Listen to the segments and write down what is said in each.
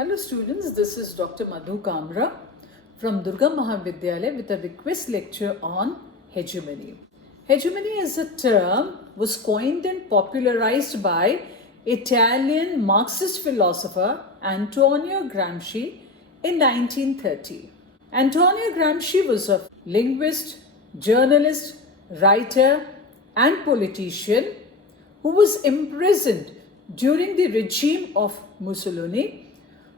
Hello students, this is Dr. Madhu Kamra from Durga Mahavidyalaya with a request lecture on hegemony. Hegemony as a term was coined and popularized by Italian Marxist philosopher Antonio Gramsci in 1930. Antonio Gramsci was a linguist, journalist, writer and politician who was imprisoned during the regime of Mussolini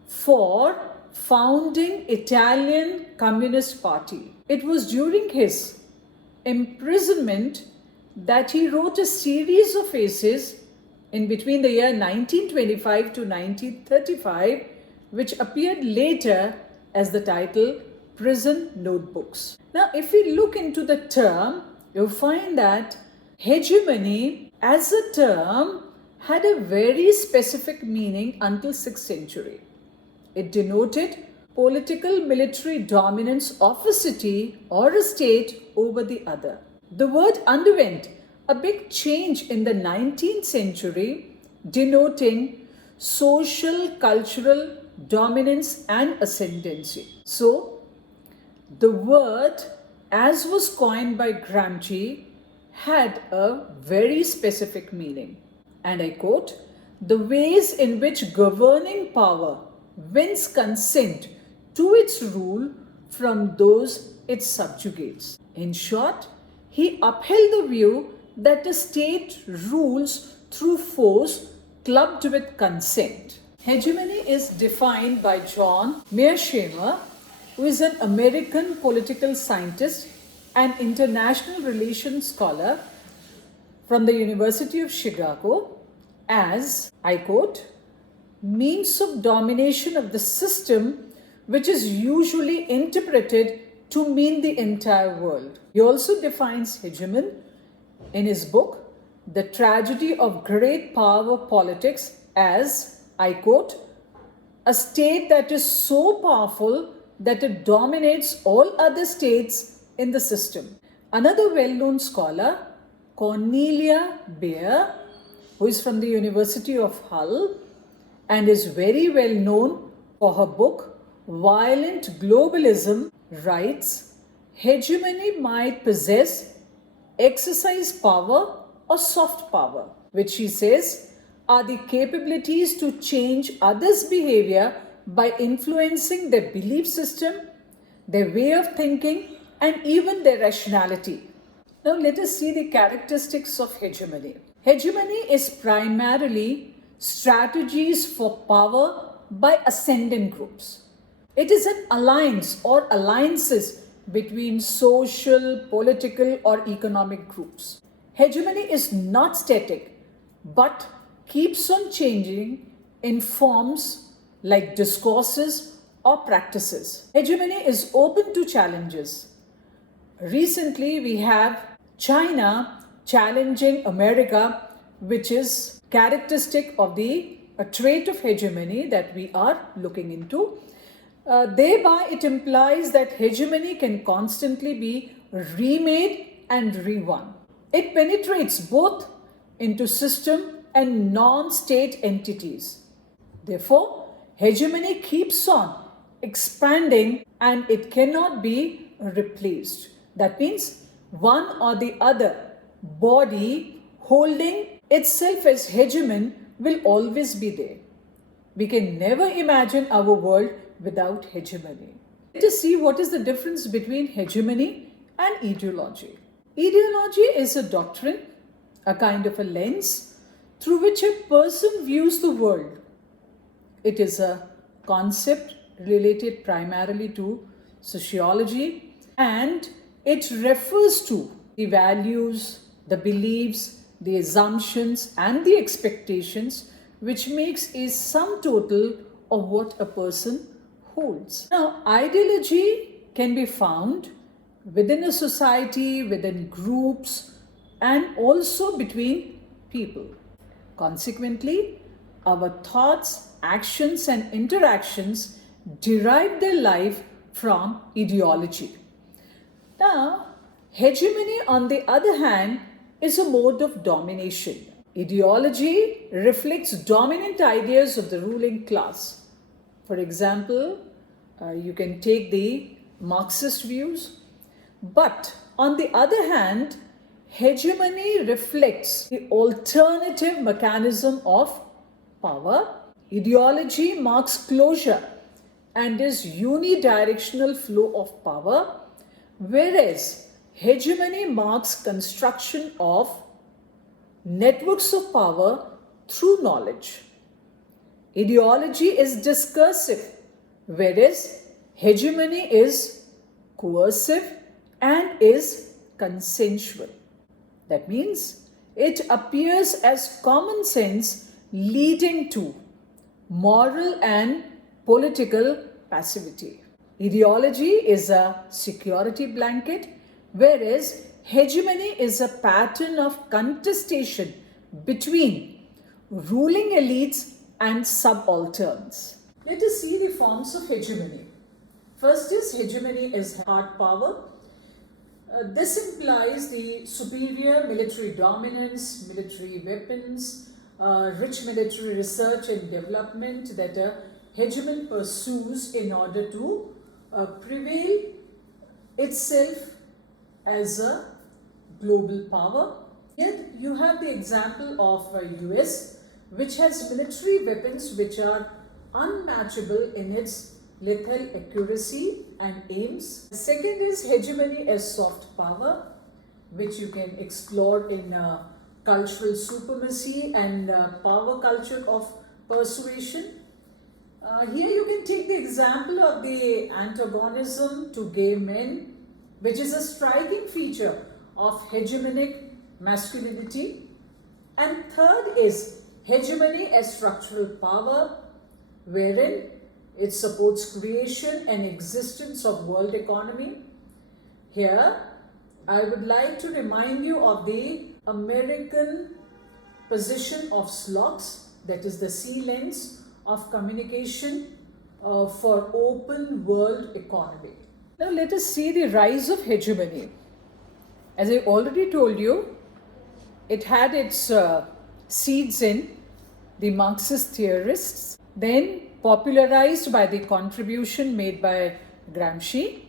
for founding Italian Communist Party. It was during his imprisonment that he wrote a series of essays in between the year 1925 to 1935, which appeared later as the title Prison Notebooks. Now, if we look into the term, you'll find that hegemony as a term had a very specific meaning until 6th century. It denoted political military dominance of a city or a state over the other. The word underwent a big change in the 19th century, denoting social, cultural dominance and ascendancy. So, the word, as was coined by Gramsci, had a very specific meaning. And I quote, "The ways in which governing power wins consent to its rule from those it subjugates." In short, he upheld the view that the state rules through force clubbed with consent. Hegemony is defined by John Mearsheimer, who is an American political scientist and international relations scholar from the University of Chicago, as, I quote, "means of domination of the system which is usually interpreted to mean the entire world." He also defines hegemon in his book, "The Tragedy of Great Power Politics," as, I quote, "a state that is so powerful that it dominates all other states in the system." Another well-known scholar, Cornelia Beer, who is from the University of Hull and is very well known for her book Violent Globalism, writes, "Hegemony might possess exercise power or soft power, which," she says, "are the capabilities to change others' behavior by influencing their belief system, their way of thinking, and even their rationality." Now let us see the characteristics of hegemony. Hegemony is primarily strategies for power by ascendant groups. It is an alliance or alliances between social, political, or economic groups. Hegemony is not static, but keeps on changing in forms like discourses or practices. Hegemony is open to challenges. Recently, we have China challenging America, which is characteristic of a trait of hegemony that we are looking into. Thereby, it implies that hegemony can constantly be remade and rewon. It penetrates both into system and non-state entities. Therefore, hegemony keeps on expanding and it cannot be replaced. That means one or the other body holding itself as hegemon will always be there. We can never imagine our world without hegemony. Let us see what is the difference between hegemony and ideology. Ideology is a doctrine, a kind of a lens through which a person views the world. It is a concept related primarily to sociology, and it refers to the values, the beliefs, the assumptions, and the expectations, which makes a sum total of what a person holds. Now, ideology can be found within a society, within groups, and also between people. Consequently, our thoughts, actions, and interactions derive their life from ideology. Now, hegemony, on the other hand, is a mode of domination. Ideology reflects dominant ideas of the ruling class. For example, you can take the Marxist views. But on the other hand, hegemony reflects the alternative mechanism of power. Ideology marks closure and is unidirectional flow of power, whereas hegemony marks construction of networks of power through knowledge. Ideology is discursive, whereas hegemony is coercive and is consensual. That means it appears as common sense leading to moral and political passivity. Ideology is a security blanket, whereas hegemony is a pattern of contestation between ruling elites and subalterns. Let us see the forms of hegemony. First is hegemony is hard power. This implies the superior military dominance, military weapons, rich military research and development that a hegemon pursues in order to prevail itself as a global power. Yet you have the example of US, which has military weapons which are unmatchable in its lethal accuracy and aims. The second is hegemony as soft power, which you can explore in cultural supremacy and power culture of persuasion. Here you can take the example of the antagonism to gay men, which is a striking feature of hegemonic masculinity. And third is hegemony as structural power, wherein it supports creation and existence of world economy. Here, I would like to remind you of the American position of SLOCS, that is the sea lens of communication for open world economy. Now let us see the rise of hegemony. As I already told you, it had its seeds in the Marxist theorists, then popularized by the contribution made by Gramsci.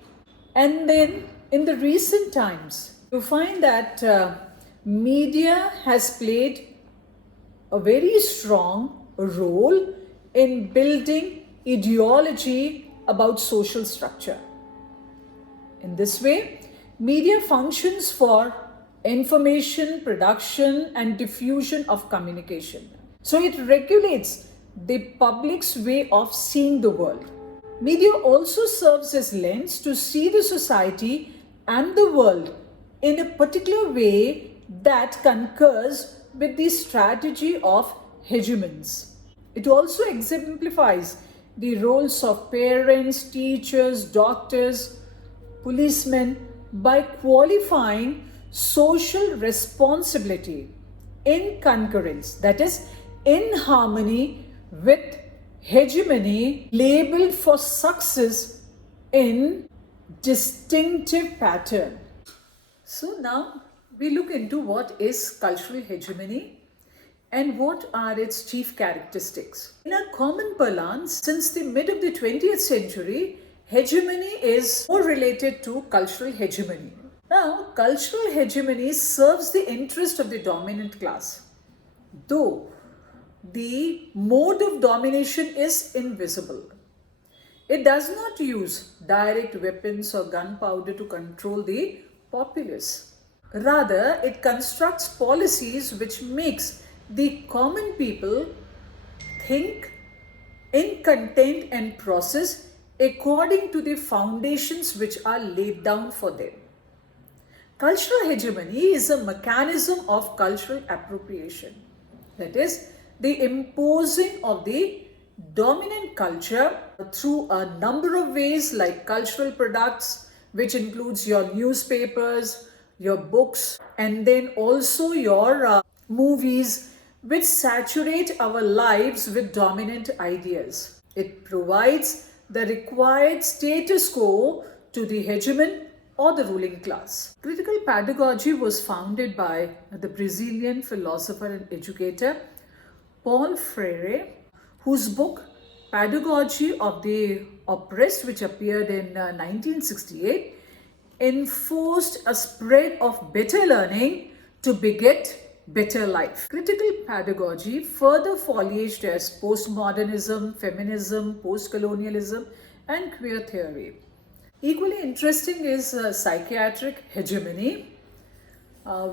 And then in the recent times, you find that media has played a very strong role in building ideology about social structure. In this way, media functions for information production and diffusion of communication. So it regulates the public's way of seeing the world. Media also serves as lens to see the society and the world in a particular way that concurs with the strategy of hegemons. It also exemplifies the roles of parents, teachers, doctors, policemen by qualifying social responsibility in concurrence, that is, in harmony with hegemony labeled for success in distinctive pattern. So now we look into what is cultural hegemony and what are its chief characteristics. In a common parlance, since the mid of the 20th century, hegemony is more related to cultural hegemony. Now, cultural hegemony serves the interest of the dominant class, though the mode of domination is invisible. It does not use direct weapons or gunpowder to control the populace. Rather, it constructs policies which makes the common people think in content and process according to the foundations which are laid down for them. Cultural hegemony is a mechanism of cultural appropriation. That is, the imposing of the dominant culture through a number of ways like cultural products, which includes your newspapers, your books, and then also your movies, which saturate our lives with dominant ideas. It provides the required status quo to the hegemon or the ruling class. Critical pedagogy was founded by the Brazilian philosopher and educator Paulo Freire, whose book Pedagogy of the Oppressed, which appeared in 1968, enforced a spread of better learning to beget better life. Critical pedagogy further foliaged as postmodernism, feminism, postcolonialism, and queer theory. Equally interesting is psychiatric hegemony,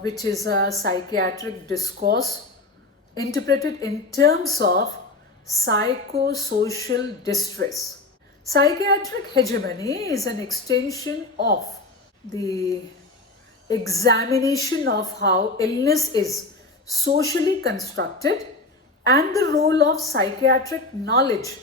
which is a psychiatric discourse interpreted in terms of psychosocial distress. Psychiatric hegemony is an extension of the examination of how illness is socially constructed and the role of psychiatric knowledge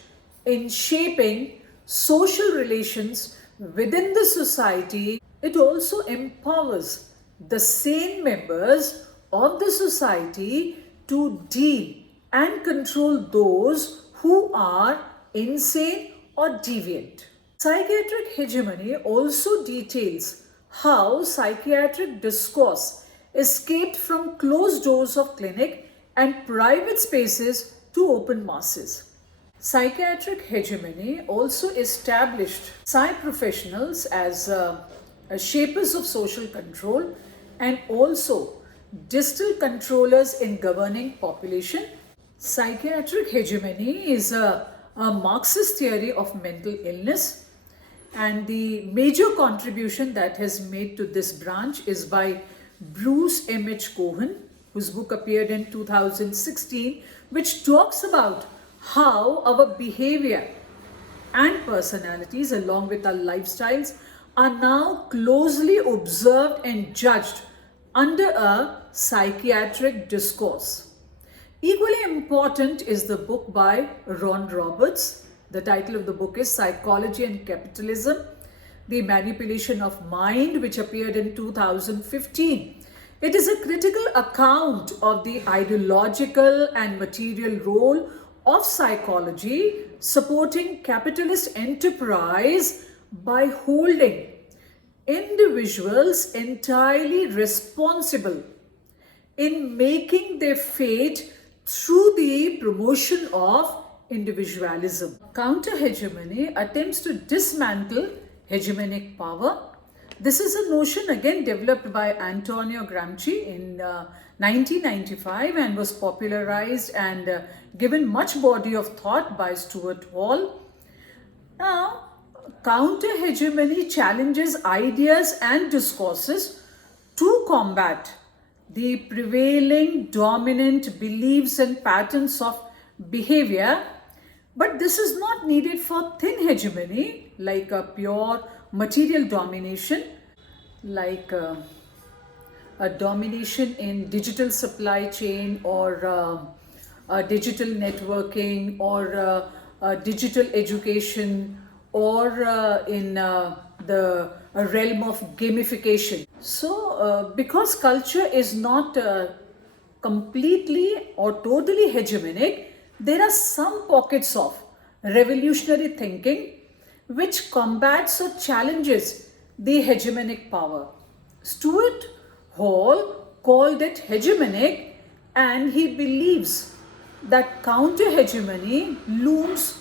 in shaping social relations within the society. It also empowers the sane members of the society to deal and control those who are insane or deviant. Psychiatric hegemony also details how psychiatric discourse escaped from closed doors of clinic and private spaces to open masses. Psychiatric hegemony also established psych professionals as shapers of social control and also distal controllers in governing population. Psychiatric hegemony is a Marxist theory of mental illness, and the major contribution that has made to this branch is by Bruce M.H. Cohen, whose book appeared in 2016, which talks about how our behavior and personalities, along with our lifestyles, are now closely observed and judged under a psychiatric discourse. Equally important is the book by Ron Roberts. The title of the book is Psychology and Capitalism, The Manipulation of Mind, which appeared in 2015. It is a critical account of the ideological and material role of psychology supporting capitalist enterprise by holding individuals entirely responsible in making their fate through the promotion of individualism. Counter-hegemony attempts to dismantle hegemonic power. This is a notion again developed by Antonio Gramsci in 1995 and was popularized and given much body of thought by Stuart Hall. Now, counter-hegemony challenges ideas and discourses to combat the prevailing dominant beliefs and patterns of behavior, but this is not needed for thin hegemony like a pure material domination, like a domination in digital supply chain or digital networking or digital education or in the realm of gamification. So because culture is not completely or totally hegemonic, there are some pockets of revolutionary thinking which combats or challenges the hegemonic power. Stuart Hall called it hegemonic, and he believes that counter-hegemony looms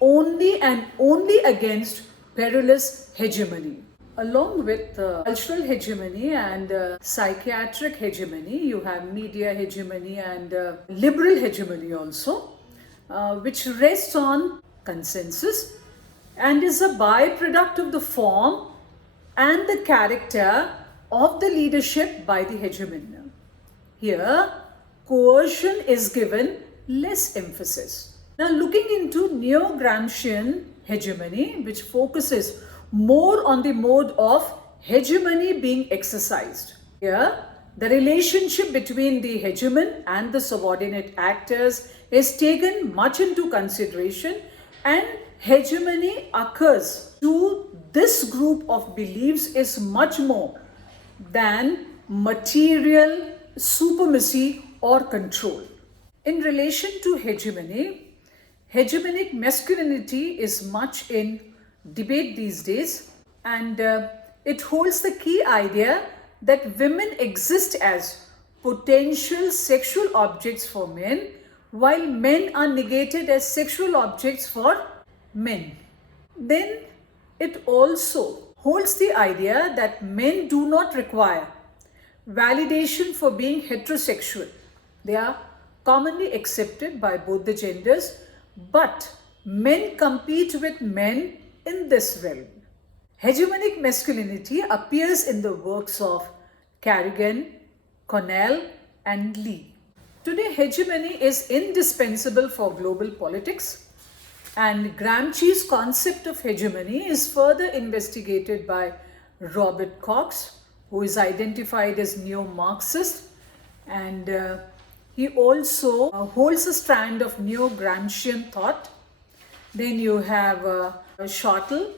only and only against perilous hegemony. Along with cultural hegemony and psychiatric hegemony, you have media hegemony and liberal hegemony also, which rests on consensus and is a byproduct of the form and the character of the leadership by the hegemon. Here, coercion is given less emphasis. Now, looking into neo-Gramscian hegemony, which focuses more on the mode of hegemony being exercised. Here, the relationship between the hegemon and the subordinate actors is taken much into consideration, and hegemony occurs to this group of beliefs is much more than material supremacy or control. In relation to hegemony, hegemonic masculinity is much in debate these days, and it holds the key idea that women exist as potential sexual objects for men, while men are negated as sexual objects for men. Then it also holds the idea that men do not require validation for being heterosexual. They are commonly accepted by both the genders, but men compete with men in this realm. Hegemonic masculinity appears in the works of Carrigan, Cornell, and Lee. Today, hegemony is indispensable for global politics, and Gramsci's concept of hegemony is further investigated by Robert Cox, who is identified as neo-Marxist, and he also holds a strand of neo-Gramscian thought. Then you have Schottel,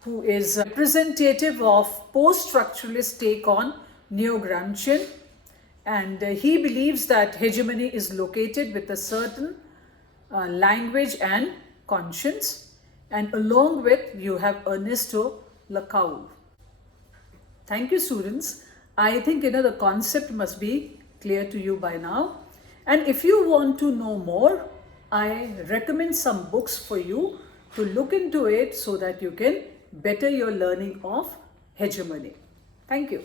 who is representative of post-structuralist take on neo-Gramscian, and he believes that hegemony is located with a certain language and conscience, and along with you have Ernesto Lacau. Thank you, students. I think the concept must be clear to you by now. And if you want to know more, I recommend some books for you to look into it so that you can better your learning of hegemony. Thank you.